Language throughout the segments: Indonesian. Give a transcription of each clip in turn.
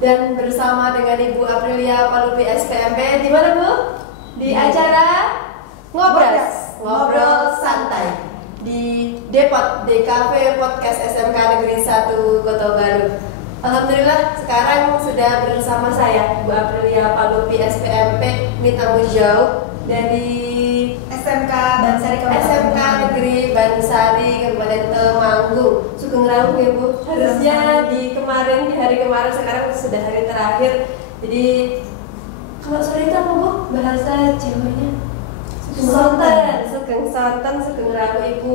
dan bersama dengan Ibu Aprilia Palupi SPMP. Di mana Bu? Di acara Ngobrol Santai di Depot DKV Podcast SMK Negeri 1 Kota Baru. Alhamdulillah sekarang sudah bersama saya Bu Aprilia Palupi SPMP. Ini tamu jauh dari SMK Bansari SMK Negeri Bansari Kabupaten Temanggung. Sugeng Rawuh ya Bu. Harusnya di hari kemarin, sekarang sudah hari terakhir. Jadi kalau sore itu apa Bu? Bahasa Jawanya? Sugeng Sugeng Rawuh. Ibu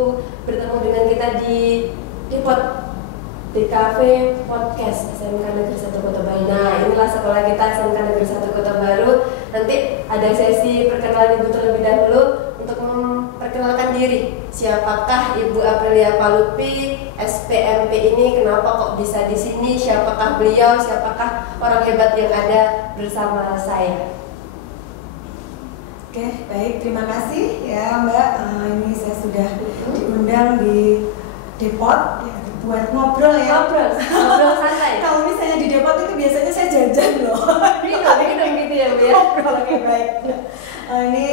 bertemu dengan kita di Depot DKV Podcast SMK Negeri 1 Kota Baru. Nah, inilah sekolah kita SMK Negeri 1 Kota Baru. Nanti ada sesi perkenalan Ibu terlebih dahulu untuk memperkenalkan diri. Siapakah Ibu Aprilia Palupi SPMP ini? Kenapa kok bisa di sini? Siapakah beliau? Siapakah orang hebat yang ada bersama saya? Oke, baik, terima kasih ya Mbak. Ini saya sudah diundang di Depot ya, buat ngobrol ya. Ngobrol santai. Kalau misalnya di Depot itu biasanya saya jajan loh. Minum gitu ya Bu ya. Ngobrol, oke baik. Ini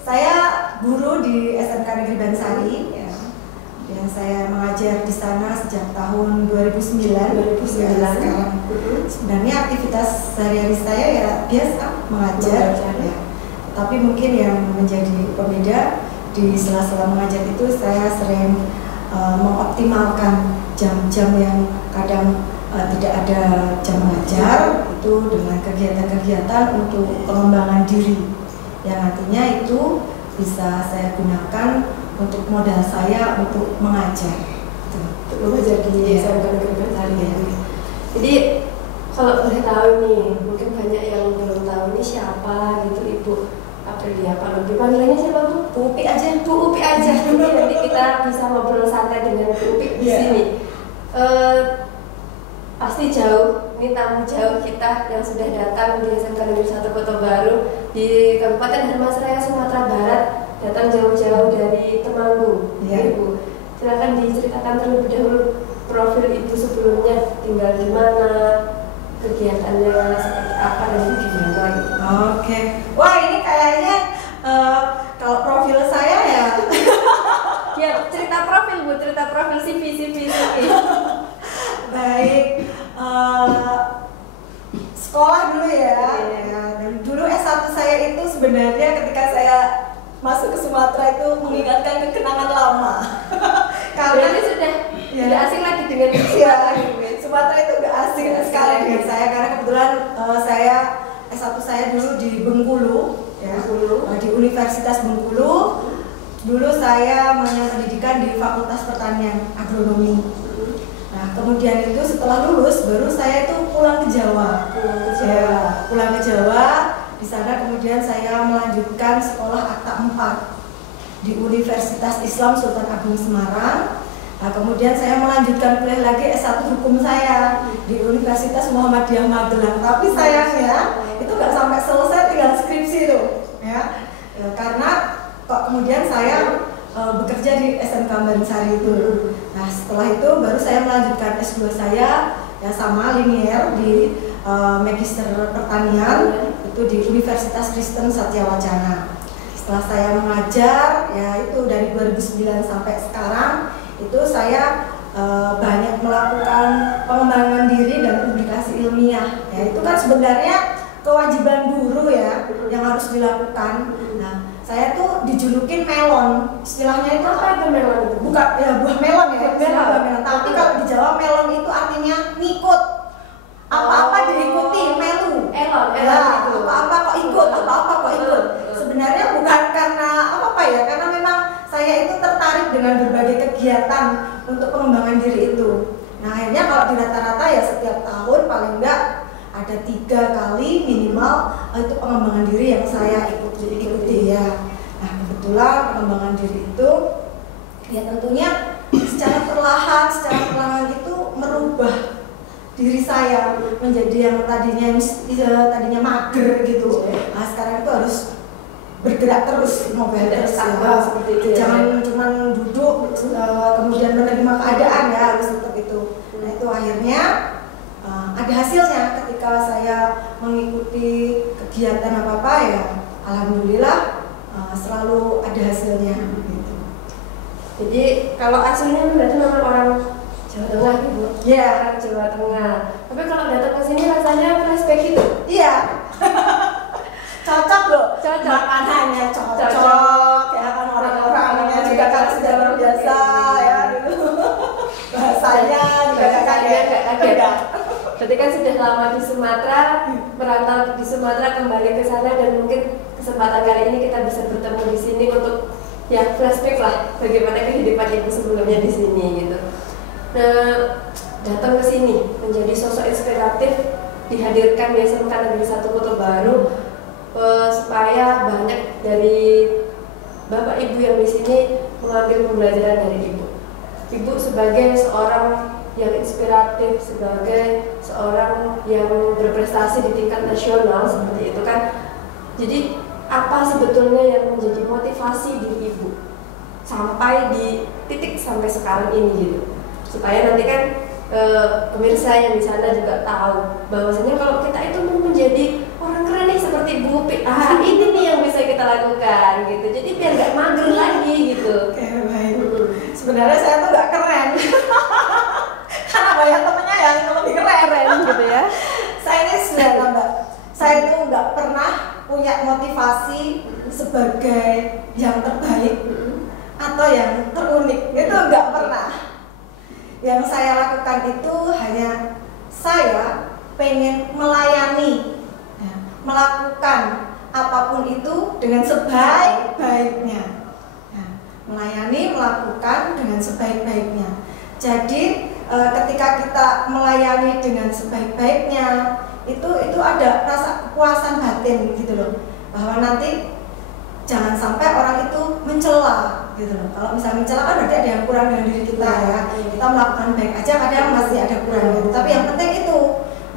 saya guru di SMK Negeri Bansari ya. Yang saya mengajar di sana sejak tahun 2009. Ya, sekarang sebenarnya aktivitas sehari-hari saya ya biasa mengajar ya. Tapi mungkin yang menjadi pembeda di sela-sela mengajar itu saya sering mengoptimalkan jam-jam yang kadang tidak ada jam mengajar itu dengan kegiatan-kegiatan untuk pengembangan diri yang nantinya itu bisa saya gunakan untuk modal saya untuk mengajar. Untuk mengajar di SMK Negeri Bansari ya. Jadi kalau boleh tahu nih, mungkin banyak yang belum tahu ini siapa gitu Ibu Aprilia Palupi. Panggilannya siapa Bu? Bu Upi aja. Bu Upi aja. Nanti kita bisa ngobrol santai dengan Bu Upi di sini. Pasti jauh, ini tamu jauh kita yang sudah datang di SMK Negeri 1 Kota Baru di Kabupaten Dharmasraya, Sumatera Barat, datang jauh-jauh dari Temanggung. Ya. Ibu, silakan diceritakan terlebih dahulu profil Ibu sebelumnya, tinggal di mana, kegiatannya seperti apa dan gimana gitu. Oke. Wah, ini kayaknya kalau profil saya ya. Ya, cerita profil Bu, cerita profil CV. Baik, sekolah dulu ya. Dan dulu S1 saya itu sebenarnya ketika saya masuk ke Sumatera itu mengingatkan kenangan lama. Karena ini sudah tidak asing lagi dengan Sumatera. Sumatera itu udah asing sekali dengan saya karena kebetulan saya S1 saya dulu di Bengkulu, ya, di Universitas Bengkulu. Dulu saya menyambung pendidikan di Fakultas Pertanian Agronomi. Nah, kemudian itu setelah lulus baru saya itu pulang ke Jawa. Pulang ke Jawa. Di sana kemudian saya melanjutkan sekolah Akta 4 di Universitas Islam Sultan Agung Semarang. Nah, kemudian saya melanjutkan kuliah lagi S1 hukum saya di Universitas Muhammadiyah Magelang. Tapi sayangnya itu nggak sampai selesai, tinggal skripsi tuh, ya. Karena kok kemudian saya bekerja di SMK Bansari itu. Nah, setelah itu baru saya melanjutkan S2 saya ya sama linier di Magister Pertanian itu di Universitas Kristen Satya Wacana. Setelah saya mengajar ya itu dari 2009 sampai sekarang itu saya banyak melakukan pengembangan diri dan publikasi ilmiah. Ya itu kan sebenarnya kewajiban guru ya yang harus dilakukan. Nah, saya tuh dijulukin melon, istilahnya itu apa itu melon? Bukan ya buah melon ya, buah melon. Tapi kalau di Jawa melon itu artinya ngikut, apa-apa diikuti, melu. Elon Ya, apa-apa kok ikut, apa-apa kok ikut. Sebenarnya bukan karena apa ya, karena memang saya itu tertarik dengan berbagai kegiatan untuk pengembangan diri itu. Nah, akhirnya kalau di rata-rata ya setiap tahun paling enggak ada 3 kali minimal itu pengembangan diri yang saya ikuti ya. Nah, kebetulan pengembangan diri itu ya tentunya secara perlahan itu merubah diri saya menjadi yang tadinya mager gitu. Nah, sekarang itu harus bergerak terus, mobile terus ya. Seperti itu. Jangan cuma duduk kemudian menerima keadaan ya, harus tetap itu. Nah, itu akhirnya ada hasilnya ketika saya mengikuti kegiatan apa ya, alhamdulillah selalu ada hasilnya gitu. Jadi kalau aslinya berarti memang orang Jawa Tengah Ibu? Iya. Orang Jawa Tengah. Tapi kalau datang ke sini rasanya flashback itu? Iya. Cocok loh. Cocok. Makanannya cocok. Ya kan orang-orangnya juga kan sudah terbiasa ya gitu. Bahasanya juga gak kaget. Enggak. Berarti kan sudah lama di Sumatera, merantau di Sumatera kembali ke sana dan mungkin kesempatan kali ini kita bisa bertemu di sini untuk ya flashback lah bagaimana kehidupan ibu sebelumnya di sini gitu. Nah, datang ke sini menjadi sosok inspiratif dihadirkan di SMK Negeri 1 Kota Baru supaya banyak dari bapak ibu yang di sini mengambil pembelajaran dari ibu. Ibu sebagai seorang yang inspiratif, sebagai seorang yang berprestasi di tingkat nasional seperti itu kan. Jadi apa sebetulnya yang menjadi motivasi diri ibu sampai di titik sampai sekarang ini gitu, supaya nanti kan pemirsa yang di sana juga tahu bahwasanya kalau kita itu mau menjadi orang keren nih seperti Bu Upi, ini nih yang bisa kita lakukan gitu. Jadi biar nggak mager lagi gitu. Oke, baik. Sebenarnya saya tuh nggak keren karena banyak temennya yang lebih keren gitu ya. Saya ini sebenarnya Mbak, saya itu nggak pernah punya motivasi sebagai yang terbaik atau yang terunik, itu nggak pernah. Yang saya lakukan itu hanya saya pengen melayani, ya, melakukan apapun itu dengan sebaik-baiknya, ya, melayani, melakukan dengan sebaik-baiknya. Jadi ketika kita melayani dengan sebaik-baiknya itu ada rasa kepuasan batin gitu loh, bahwa nanti jangan sampai orang itu mencela gitu loh. Kalau misalnya mencela kan berarti ada yang kurang dengan diri kita ya. Kita melakukan baik aja kadang masih ada kurang gitu. Tapi yang penting itu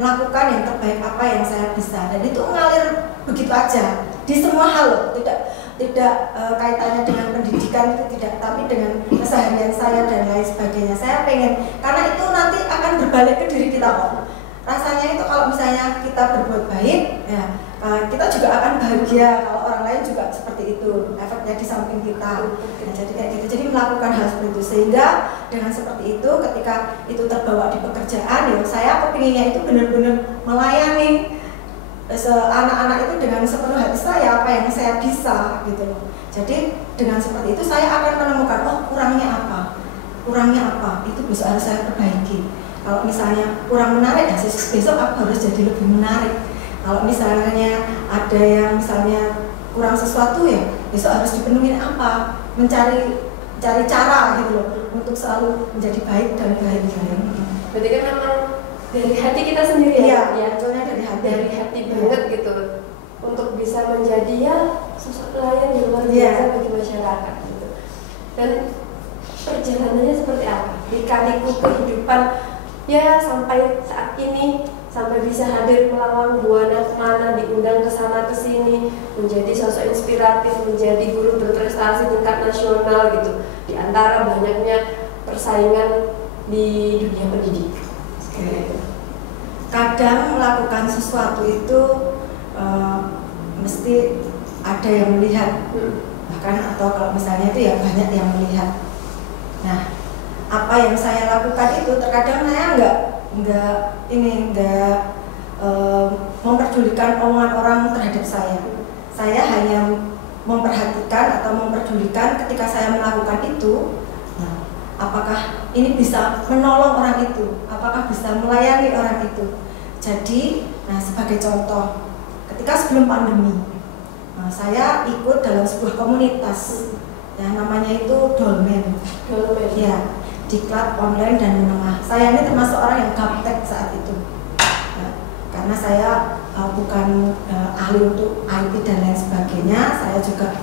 melakukan yang terbaik apa yang saya bisa, dan itu mengalir begitu aja di semua hal loh. Tidak kaitannya dengan pendidikan itu tidak, tapi dengan keseharian saya dan lain sebagainya. Saya pengen, karena itu nanti akan berbalik ke diri kita kok. Rasanya itu kalau misalnya kita berbuat baik, ya kita juga akan bahagia kalau orang lain juga seperti itu, efeknya di samping kita. Nah, jadi kayak gitu. Jadi melakukan hal seperti itu, sehingga dengan seperti itu ketika itu terbawa di pekerjaan, ya saya kepinginnya itu benar-benar melayani anak-anak itu dengan sepenuh hati saya, apa yang saya bisa gitu loh. Jadi dengan seperti itu saya akan menemukan, oh kurangnya apa, itu bisa harus saya perbaiki. Kalau misalnya kurang menarik, ya besok aku harus jadi lebih menarik. Kalau misalnya ada yang misalnya kurang sesuatu, ya besok harus dipenuhi apa, mencari cara gitu loh untuk selalu menjadi baik dan baik. Berarti kan memang dari hati kita sendiri ya, ya, contohnya dari hati banget gitu, untuk bisa menjadi ya sosok pelayan yang luar biasa bagi masyarakat gitu. Dan perjalanannya seperti apa? Lika-liku kehidupan ya sampai saat ini, sampai bisa hadir melawang buana kemana, diundang ke sana ke sini, menjadi sosok inspiratif, menjadi guru berprestasi tingkat nasional gitu, di antara banyaknya persaingan di dunia pendidikan. Kadang melakukan sesuatu itu mesti ada yang melihat, bahkan atau kalau misalnya itu ya banyak yang melihat. Nah, apa yang saya lakukan itu terkadang saya enggak memperdulikan omongan orang terhadap saya. Saya hanya memperhatikan atau memperdulikan ketika saya melakukan itu, nah, apakah ini bisa menolong orang itu, apakah bisa melayani orang itu. Jadi, nah sebagai contoh, ketika sebelum pandemi, nah, saya ikut dalam sebuah komunitas, ya namanya itu Dolmen. Ya, diklat online dan menengah. Saya ini termasuk orang yang gaptek saat itu, ya, karena saya bukan ahli untuk IT dan lain sebagainya. Saya juga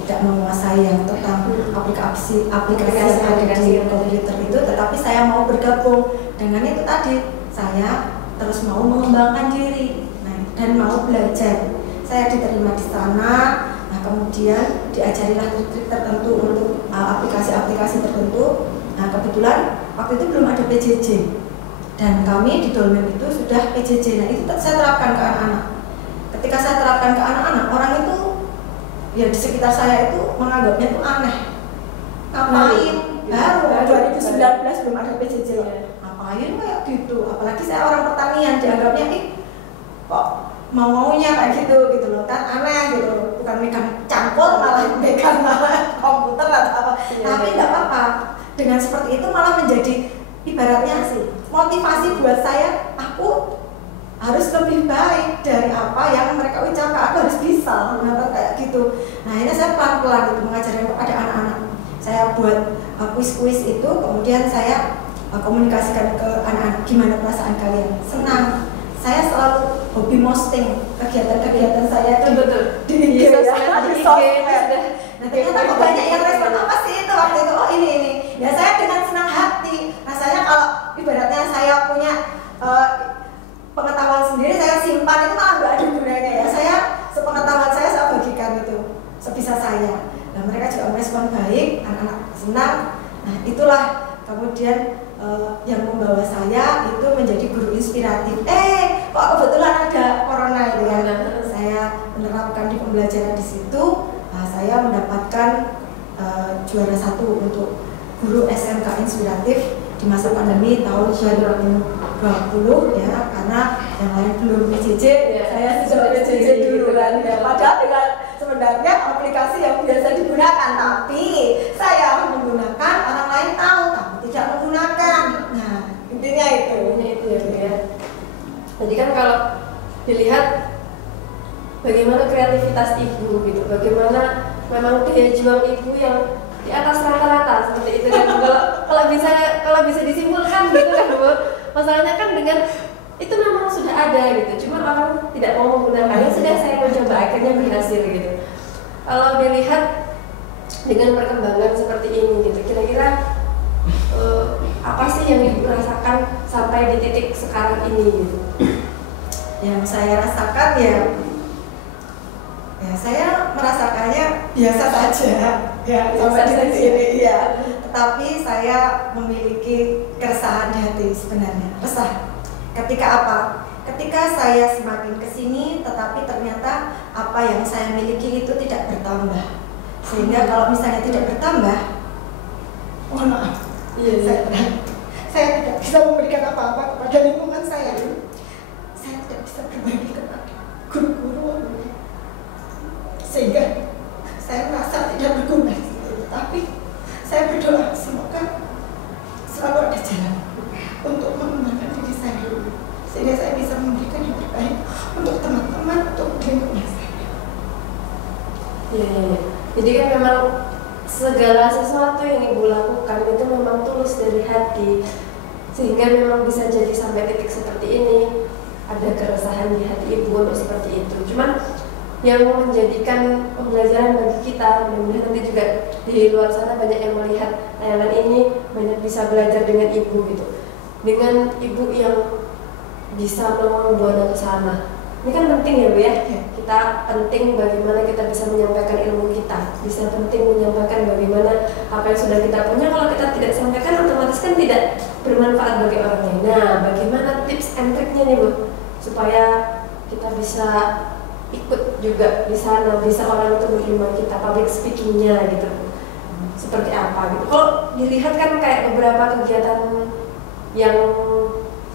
tidak menguasai yang tentang aplikasi yang ada di komputer itu, tetapi saya mau bergabung dengan itu tadi. Saya terus mau mengembangkan diri, dan mau belajar. Saya diterima di sana. Nah, kemudian diajarilah trik-trik tertentu untuk aplikasi-aplikasi tertentu. Nah, kebetulan waktu itu belum ada PJJ Dan kami di Dolmen itu sudah PJJ. Nah itu saya terapkan ke anak-anak. Ketika saya terapkan ke anak-anak, orang itu ya di sekitar saya itu menganggapnya itu aneh. Ngapain? Baru 2019 belum ada PJJ. Ngapain kayak gitu? Apalagi saya orang pertanian, dianggapnya kok maunya kayak gitu loh kan, aneh gitu. Bukan megang cangkul malah megang komputer atau apa. Tapi nggak apa-apa. Dengan seperti itu malah menjadi ibaratnya sih motivasi buat saya. Aku harus lebih baik dari apa yang mereka ucapkan. Aku harus bisa, kayak gitu. Nah ini saya pelan-pelan gitu mengajarkan kepada anak-anak. Saya buat kuis-kuis itu, kemudian saya komunikasikan ke anak-anak, gimana perasaan kalian? Senang. Saya selalu hobi posting kegiatan-kegiatan saya di IG ya, di sosmed. Nah ternyata kok banyak yang respon, apa sih itu waktu itu? Oh ini. Ya saya dengan senang hati. Rasanya kalau ibaratnya saya punya pengetahuan sendiri, saya simpan itu malah nggak ada gunanya ya. Saya sepengetahuan saya bagikan itu sebisa saya. Nah mereka juga merespon baik, anak-anak senang. Nah itulah kemudian yang membawa saya itu menjadi guru inspiratif. Kok kebetulan ada corona itu ya. Saya menerapkan di pembelajaran di situ. Nah, saya mendapatkan juara 1 untuk guru SMK inspiratif di masa pandemi tahun 2020 ya, karena yang lain belum PJJ, saya sudah PJJ dulu kan ya. Padahal dengan sebenarnya aplikasi yang biasa digunakan, tapi saya menggunakan, orang lain tahu tapi tidak menggunakan. Nah intinya itu ya. Jadi kan kalau dilihat bagaimana kreativitas ibu gitu, bagaimana memang daya juang ibu yang di atas rata-rata seperti itu kan. kalau bisa disimpulkan gitu kan Bu, masalahnya kan dengan itu memang sudah ada gitu, cuma orang tidak mau menggunakannya. Sudah saya mencoba, akhirnya berhasil gitu. Kalau dilihat dengan perkembangan seperti ini gitu, kira-kira apa sih yang ibu rasakan sampai di titik sekarang ini gitu? Yang saya rasakan ya saya merasakannya biasa saja ya, sampai di titik ini ya. Tetapi saya memiliki keresahan di hati sebenarnya, resah. Ketika apa? Ketika saya semakin kesini, tetapi ternyata apa yang saya miliki itu tidak bertambah. Sehingga kalau misalnya tidak bertambah, mohon maaf, saya tidak bisa memberikan apa-apa kepada lingkungan saya. Saya tidak bisa berbagi kepada guru-guru, sehingga saya merasa tidak berguna. Tapi saya berdoa semoga selalu ada jalan untuk mengembangkan diri saya, sehingga saya bisa memberikan yang terbaik untuk teman-teman, untuk lingkungan saya. Iya. Jadi kan memang segala sesuatu yang ibu lakukan itu memang tulus dari hati, sehingga memang bisa jadi sampai titik seperti ini. Ada keresahan di hati ibu untuk seperti itu. Cuman yang menjadikan pembelajaran bagi kita, mudah-mudahan nanti juga di luar sana banyak yang melihat tayangan ini, banyak bisa belajar dengan ibu gitu, dengan ibu yang bisa membawa ke sana. Ini kan penting ya Bu ya, kita penting bagaimana kita bisa menyampaikan ilmu kita, bisa penting menyampaikan bagaimana apa yang sudah kita punya. Kalau kita tidak sampaikan, otomatis kan tidak bermanfaat bagi orang lain. Nah, bagaimana tips and triknya nih Bu, supaya kita bisa ikut juga di sana, bisa orang itu menerima kita, public speakingnya gitu, seperti apa gitu. Kalau dilihat kan kayak beberapa kegiatan yang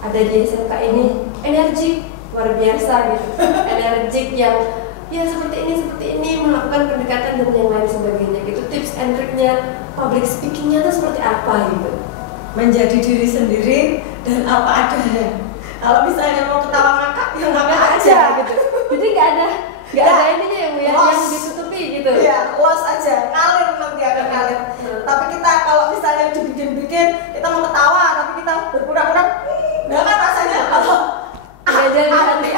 ada di SMK ini, energi luar biasa gitu, energik yang ya seperti ini melakukan pendekatan dan yang lain sebagainya gitu. Tips and triknya public speakingnya itu seperti apa gitu? Menjadi diri sendiri dan apa adanya. Kalau misalnya mau ketawa ngakak, ya ngakak aja gitu. Jadi nggak ada ininya ya Bu ya, yang ditutupi gitu. Iya, los aja, ngalir nanti akan ngalir. Tapi kita kalau misalnya dibikin-bikin, kita mau ketawa tapi kita berpura-pura, nggak kan rasanya kalau jadi aneh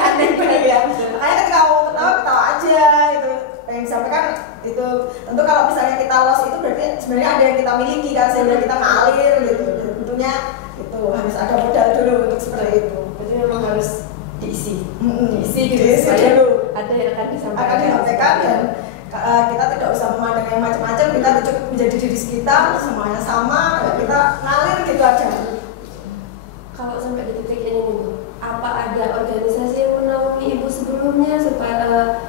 ya. Makanya ketika mau ketawa aja itu. Pengen disampaikan itu, tentu kalau misalnya kita los itu berarti sebenarnya ada yang kita miliki kan, sehingga kita ngalir gitu. Tentunya itu harus ada modal dulu untuk seperti itu. Berarti memang harus diisi gitu supaya dulu. Ada yang akan disampaikan Dan kita tidak usah memandang yang macam-macam, kita cukup menjadi diri kita, semuanya sama, ya kita ngalir gitu aja. kalau sampai di titik ini Bu, apa ada organisasi yang menaungi Ibu sebelumnya supaya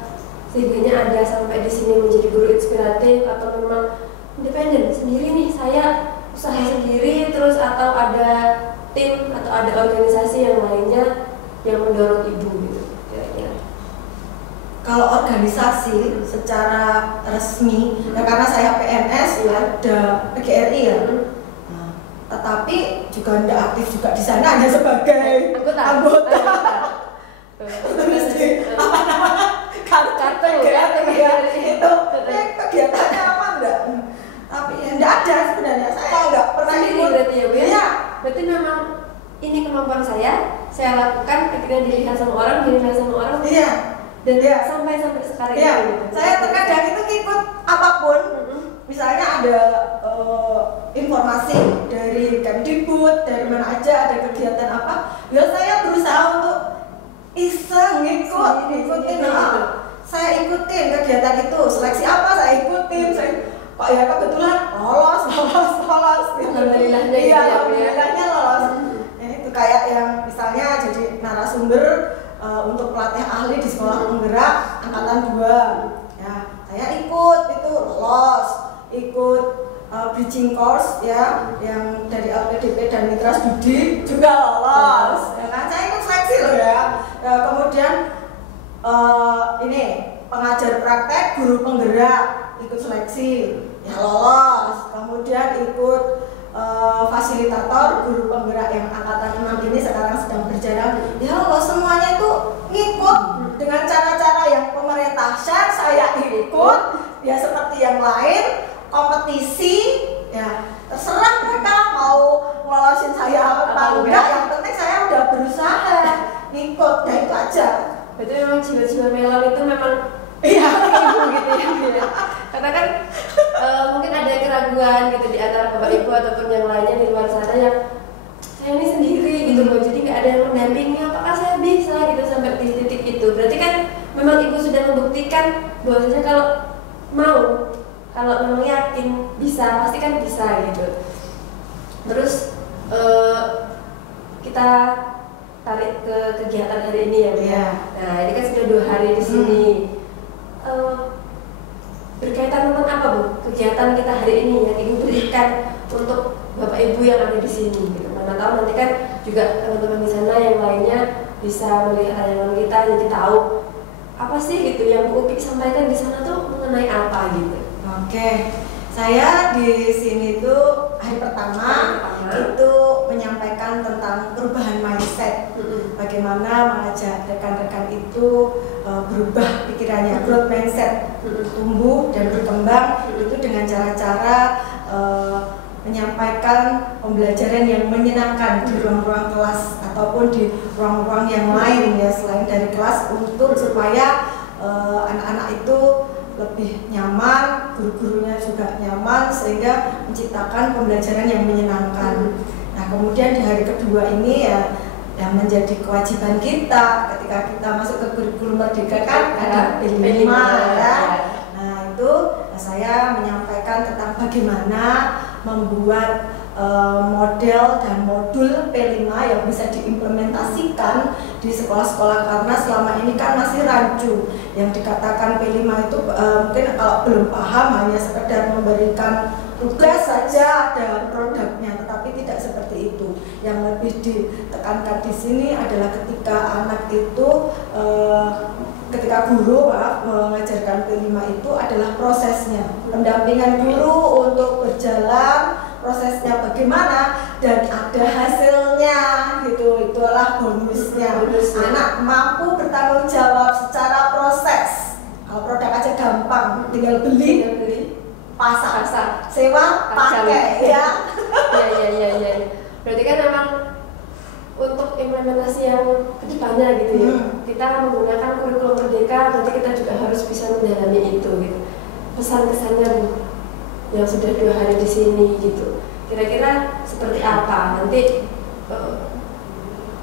sehingga ada sampai di sini menjadi guru inspiratif, atau memang independen sendiri nih saya usaha sendiri terus, atau ada tim atau ada organisasi yang lainnya yang mendorong Ibu gitu kira-kira? Kalau organisasi secara resmi, ya karena saya PNS ya ada PGRI ya. Nah, tetapi juga tidak aktif juga di sana, hanya sebagai anggota. Terus di apa namanya kartu PGRI ya itu kegiatannya apa enggak? Tapi ya enggak ada sebenarnya, saya enggak pernah ikut. Berarti ya Bu ya? Iya. Berarti memang ini kemampuan saya lakukan, akhirnya dilihat sama orang, dinilai sama orang. Iya. Dan sampai sekarang iya. Gitu. Saya terkadang itu ikut apapun. Misalnya ada informasi dari Kemdikbud, dari mana aja ada kegiatan apa, ya saya berusaha untuk iseng ikutin. Saya ikutin kegiatan itu, seleksi apa saya ikutin. Pak ya kebetulan lolos. Alhamdulillahnya Iya, gitu ya, alhamdulillahnya lolos. Itu kayak yang misalnya jadi narasumber untuk pelatih ahli di sekolah penggerak angkatan 2 ya, saya ikut itu lolos, ikut bridging course ya yang dari LPDP dan Mitra Studi juga lolos ya kan, saya ikut seleksi loh ya. Kemudian ini pengajar praktek guru penggerak ikut seleksi ya lolos. Kemudian ikut fasilitator guru penggerak yang angkatan 6 ini sekarang sedang berjalan ya lolos. Semuanya itu ngikut dengan cara-cara yang pemerintah share, saya ikut ya seperti yang lain, kompetisi ya terserah mereka mau ngelolosin saya apa enggak, yang penting saya udah berusaha ngikut ya, itu aja. Berarti memang jiwa-jiwa melon itu memang iya Ibu gitu ya. Karena kan mungkin ada keraguan gitu di antara Bapak Ibu ataupun yang lainnya di luar sana yang saya ini sendiri gitu loh, jadi nggak ada yang mendampingi, apakah saya bisa gitu sampai di titik itu. Berarti kan memang Ibu sudah membuktikan bahwasanya kalau memang yakin bisa, pasti kan bisa gitu. Terus kita tarik ke kegiatan hari ini ya Bu. Yeah. Nah ini kan sudah 2 hari di sini. Berkaitan tentang apa Bu kegiatan kita hari ini yang Ibu berikan untuk Bapak Ibu yang ada di sini gitu. Mana tahu nanti kan juga teman-teman di sana yang lainnya bisa melihat tayangan kita, jadi tahu apa sih gitu yang Bu Upi sampaikan di sana tuh mengenai apa gitu. Oke, saya di sini tuh hari pertama itu menyampaikan tentang perubahan mindset. Bagaimana mengajak rekan-rekan itu berubah pikirannya, growth mindset, tumbuh dan berkembang itu dengan cara-cara menyampaikan pembelajaran yang menyenangkan di ruang-ruang kelas ataupun di ruang-ruang yang lain ya selain dari kelas, untuk supaya anak-anak itu lebih nyaman, guru-gurunya juga nyaman, sehingga menciptakan pembelajaran yang menyenangkan. Nah kemudian di hari kedua ini ya yang menjadi kewajiban kita ketika kita masuk ke kurikulum merdeka kan ada P5 ya. Nah itu saya menyampaikan tentang bagaimana membuat model dan modul P5 yang bisa diimplementasikan di sekolah-sekolah, karena selama ini kan masih rancu. Yang dikatakan P5 itu mungkin kalau belum paham hanya sekedar memberikan tugas saja ada produknya, tetapi tidak seperti itu. Yang lebih ditekankan di sini adalah ketika anak itu ketika guru mengajarkan P5 itu adalah prosesnya, pendampingan guru untuk berjalan, prosesnya bagaimana dan ada hasilnya gitu, itulah bonusnya. Anak mampu bertanggung jawab secara proses. Kalau produk aja gampang, tinggal beli, pasang, sewa, pakai ya. Iya. Berarti kan memang untuk implementasi yang kedepannya gitu ya, kita menggunakan kurikulum merdeka, berarti kita juga harus bisa mendalami itu gitu. Pesan-kesannya Bu yang sudah 2 hari di sini gitu, kira-kira seperti apa nanti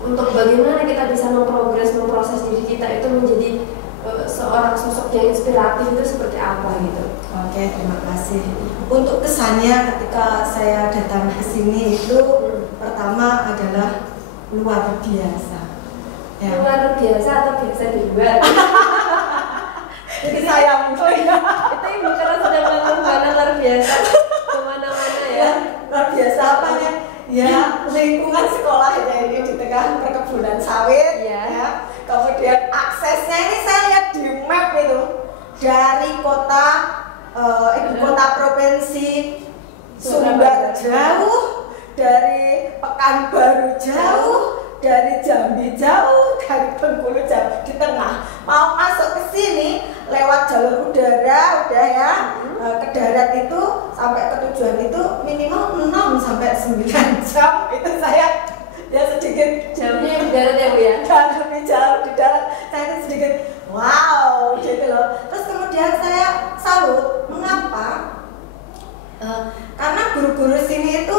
untuk bagaimana kita bisa memproses diri kita itu menjadi seorang sosok yang inspiratif itu seperti apa gitu. Oke, terima kasih. Untuk kesannya ketika saya datang ke sini itu pertama adalah luar biasa. Ya. Luar biasa atau biasa di luar? Jadi saya itu ibu karena sudah melakukan luar biasa kemana-mana ya. Luar biasa apa ya? Ya lingkungan sekolah ya ini di tengah perkebunan sawit. Ya. Kemudian aksesnya ini saya lihat di map itu dari kota ibu kota provinsi Sumbar jauh, dari Pekanbaru jauh, dari Jambi jauh, dari Bengkulu jauh, di tengah. Mau masuk ke sini lewat jalur udara udah ya, ke darat itu sampai ke tujuan itu minimal 6 sampai 9 jam. Itu saya ya sedikit jamnya di darat ya Bu ya? lebih jauh di darat, saya itu sedikit wow gitu loh. Terus kemudian saya salut, mengapa? Karena guru-guru sini itu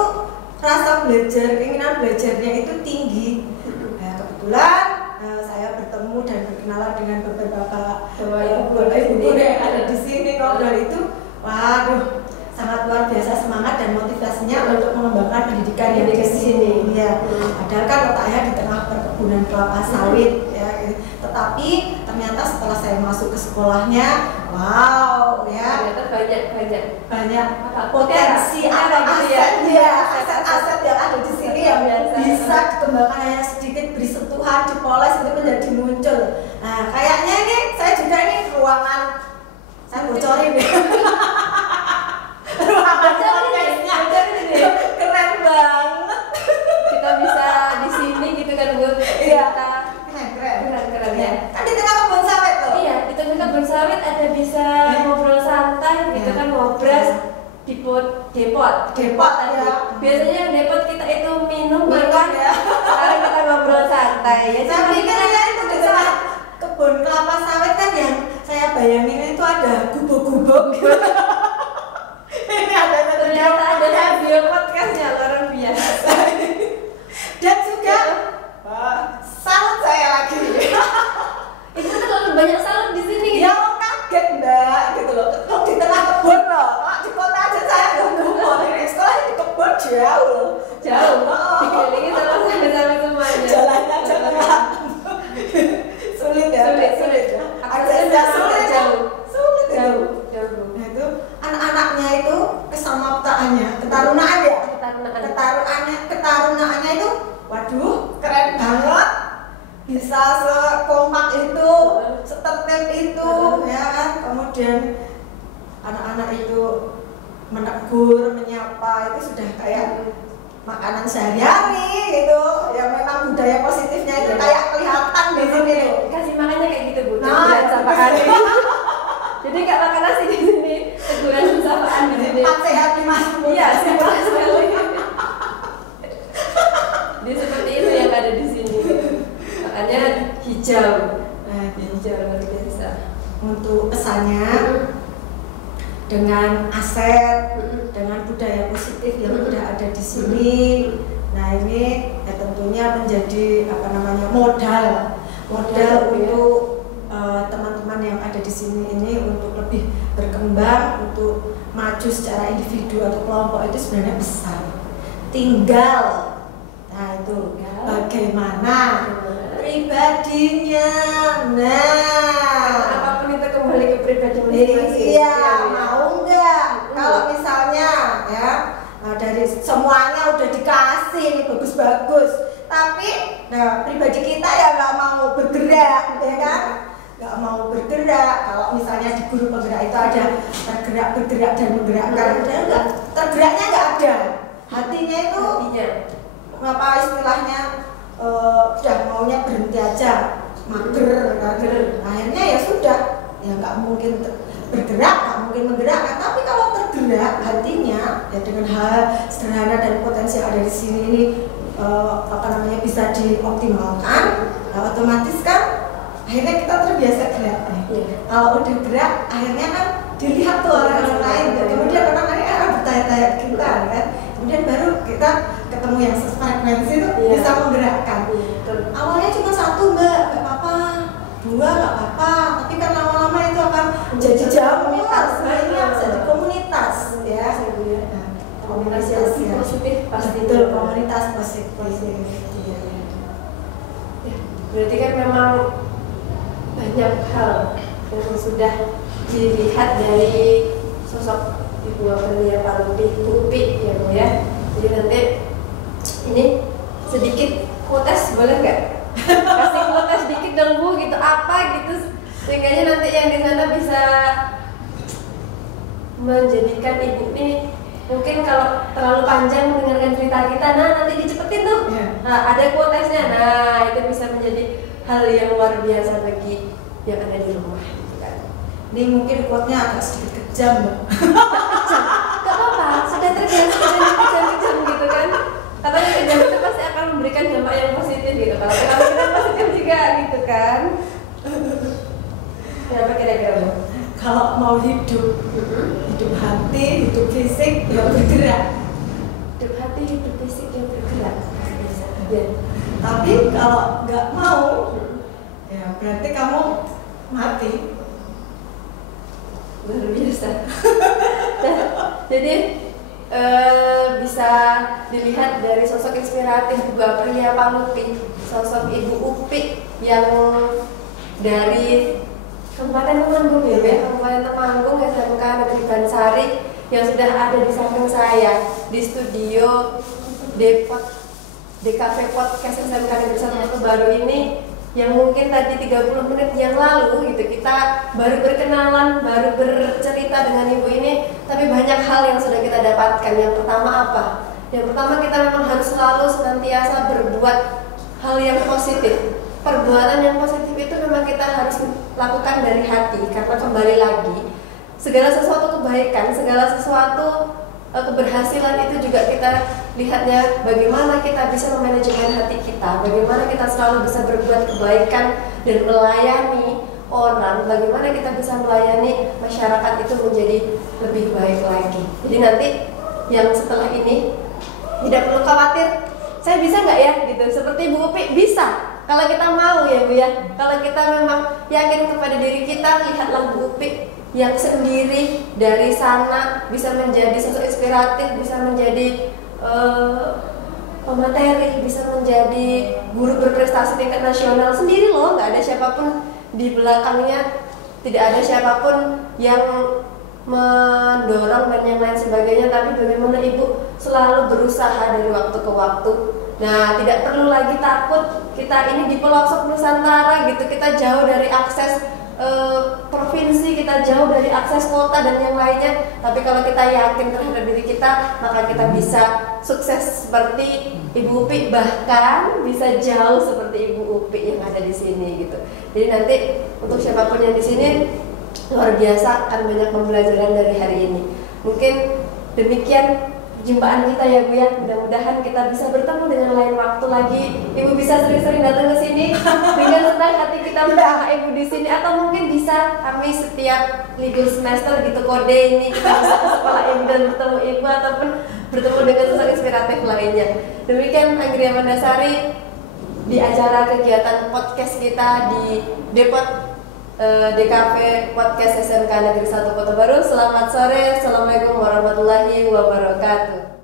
rasa belajar, keinginan belajarnya itu tinggi. Nah, kebetulan saya bertemu dan berkenalan dengan beberapa ibu-ibu yang ada di sini, ngobrol itu, waduh, sangat luar biasa semangat dan motivasinya untuk mengembangkan pendidikan yang di sini. Ya, padahal kan letaknya di tengah perkebunan kelapa sawit, ya. Tetapi ternyata setelah saya masuk ke sekolahnya, wow, ya, ternyata banyak potensi atau aset ya, aset-aset yang ada di sini yang bisa dikembangkan hanya sedikit, beri sentuhan, dipoles itu menjadi muncul. Nah, kayaknya ini saya juga ini ruangan, saya bocorin deh. Ruangan podcastnya keren banget. Kita bisa di sini gitu kan Bu? Iya. Keren ya. Kan di tengah kebun sawit tuh. Iya, di tengah kebun sawit ada bisa ngobrol santai gitu kan, ngobras di depot ya. Biasanya yang depot kita itu minum makan ya. Sekarang kita ngobrol santai ya. Saya pikir ya itu di tengah kebun kelapa sawit kan yang saya bayangin itu ada gubuk-gubuk. Ini ada ternyata ada radio podcastnya luar biasa. Dan juga salut saya lagi. Itu terlalu banyak salut di sini. Ya kaget Mbak gitu loh. Kok di tengah kebun loh. Kalau di kota aja saya nggak ngomong. Ini sekolahnya di kebun jauh. Dikelilingi sama sapi-sapi semuanya. Jalannya aja tengah. Sulit ya. Sulit. Aksesnya sulit. Sulit itu. Nah itu anak-anaknya itu kesamaptaannya, ketarunaan ya. Ketarunaannya itu, waduh, keren banget. Bisa sekompak itu, setertib itu, ya kan. Kemudian anak-anak itu menegur, menyapa, itu sudah kayak makanan sehari-hari gitu. Ya memang budaya positifnya itu kayak kelihatan di sini loh. Kasih makannya kayak gitu Bu. Nah, sapaan. Jadi nggak makan nasi di sini, teguran sapaan di sini. 4 sehat 5 sempurna. Iya, simpel sekali. Dia seperti itu yang ada di sini. Makanya hijau. Nah, hijau luar biasa. Untuk kesannya dengan aset, dengan budaya positif yang sudah ada di sini. Nah ini ya tentunya menjadi modal untuk teman-teman yang ada di sini ini untuk lebih berkembang, untuk maju secara individu atau kelompok itu sebenarnya besar. Tinggal, nah itu bagaimana pribadinya. Nah, apapun itu kembali ke pribadi masing-masing. Iya, mau nggak? Kalau misalnya ya dari semuanya udah dikasih nih bagus-bagus, tapi nah pribadi kita ya nggak mau bergerak, ya kan? Nggak mau bergerak. Kalau misalnya di guru penggerak itu ada bergerak dan menggerakkan, udah nggak, tergeraknya nggak ada. Hatinya itu apa istilahnya udah maunya berhenti aja, mager. Akhirnya ya sudah, ya nggak mungkin bergerak, nggak mungkin menggerakkan. Tapi kalau tergerak hatinya ya dengan hal sederhana dan potensi yang ada di sini ini bisa dioptimalkan, otomatis kan akhirnya kita terbiasa gerak. Kalau udah gerak akhirnya kan dilihat tuh orang lain, kemudian orang lain akan bertanya-tanya kita kan, kemudian baru kita ketemu yang sefrekuensi itu bisa menggerakkan. Awalnya cuma 1 Mbak, nggak apa-apa, 2 nggak apa-apa, tapi kan lama-lama itu akan jadi komunitas, banyak jadi komunitas ya. Komunitas yang positif pasti betul, komunitas positif. Berarti kan memang banyak hal yang sudah dilihat dari sosok Ibu Aprilia Palupi, Bu Upi ya Bu ya. Jadi nanti ini sedikit quotes boleh nggak? Kasih quotes sedikit dong Bu gitu, apa gitu sehingga nanti yang di sana bisa menjadikan Ibu ini mungkin kalau terlalu panjang mendengarkan cerita kita, nah nanti dicepetin tuh. Nah, ada quotesnya, nah itu bisa menjadi hal yang luar biasa bagi yang ada di rumah. Ini mungkin quote-nya agak sedikit kejam, Mbak. Gak apa-apa, sudah terbiasa dengan kejam-kejam gitu kan. Katanya kejam itu pasti akan memberikan dampak yang positif gitu. Kalau kita positif juga gitu kan. Ya apa kira-kira Bu? Kalau mau hidup hati, hidup fisik, ya bergerak. Hidup hati, hidup fisik yang bergerak. Ya. Tapi kalau nggak mau, ya berarti kamu mati. Luar biasa. Jadi bisa dilihat dari sosok inspiratif Bu Aprilia Palupi, sosok Ibu Upi yang dari Kabupaten Temanggung ya, Kabupaten Temanggung, SMK Negeri Bansari yang sudah ada di samping saya di studio DKV Podcast SMK Negeri 1 Baru ini, yang mungkin tadi 30 menit yang lalu gitu kita baru berkenalan, baru bercerita dengan Ibu ini, tapi banyak hal yang sudah kita dapatkan. Yang pertama apa? Yang pertama kita memang harus selalu senantiasa berbuat hal yang positif. Perbuatan yang positif itu memang kita harus lakukan dari hati, karena kembali lagi segala sesuatu kebaikan, segala sesuatu keberhasilan itu juga kita lihatnya bagaimana kita bisa memanajemen hati kita, bagaimana kita selalu bisa berbuat kebaikan dan melayani orang, bagaimana kita bisa melayani masyarakat itu menjadi lebih baik lagi. Jadi nanti yang setelah ini tidak perlu khawatir, saya bisa nggak ya gitu, seperti Bu Upi bisa. Kalau kita mau ya Bu ya, kalau kita memang yakin kepada diri kita, lihatlah Bu Upi yang sendiri dari sana bisa menjadi sosok inspiratif, bisa menjadi pemateri, bisa menjadi guru berprestasi tingkat nasional sendiri loh, nggak ada siapapun di belakangnya, tidak ada siapapun yang mendorong dan yang lain sebagainya, tapi bagaimana Ibu selalu berusaha dari waktu ke waktu. Nah, tidak perlu lagi takut kita ini di pelosok Nusantara gitu, kita jauh dari akses provinsi, kita jauh dari akses kota dan yang lainnya. Tapi kalau kita yakin terhadap diri kita, maka kita bisa sukses seperti Ibu Upi, bahkan bisa jauh seperti Ibu Upi yang ada di sini gitu. Jadi nanti untuk siapapun yang di sini luar biasa akan banyak pembelajaran dari hari ini. Mungkin demikian perjumpaan kita ya Bu ya, mudah-mudahan kita bisa bertemu dengan lain waktu lagi. Ibu bisa sering-sering datang ke sini dengan senang hati kita menerima Ibu di sini, atau mungkin bisa kami setiap libur semester gitu kode ini kita bisa ke sekolah Ibu dan bertemu Ibu ataupun bertemu dengan sosok inspiratif lainnya. Demikian Anggria Mandasari di acara kegiatan podcast kita di DKV Podcast SMK Negeri 1 Kota Baru. Selamat sore, assalamualaikum warahmatullahi wabarakatuh.